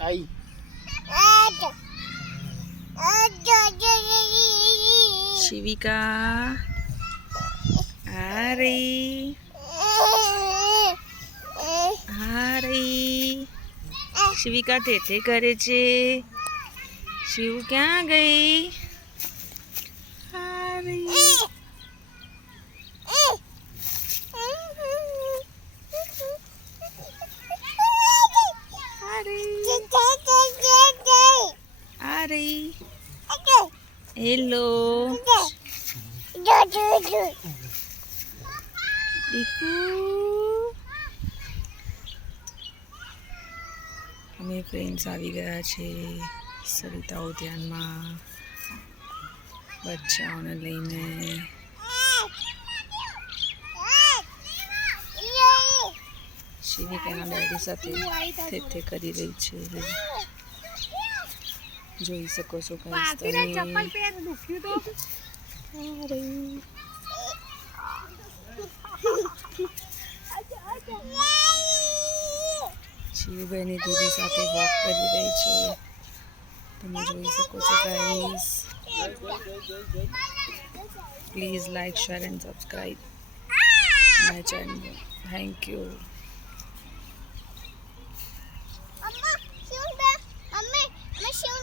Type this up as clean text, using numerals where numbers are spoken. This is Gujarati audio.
आई शिविका आ रही शिविका थे करे छे शिव क्या गई आ रही आ रही हेलो દીકુ અમે ફ્રેન્ડ્સ આવી ગયા છે સરિતા ઉદ્યાનમાં બચ્ચાઓને લઈને શિવિકાના ડેડી સાથે થે કરી રહી છે જોઈ શકો છો ગાઈસ તમે શિવભાઈની દીદી સાથે વોક કરી રહી છે તમે જોઈ શકો છો guys please like share and subscribe my channel thank you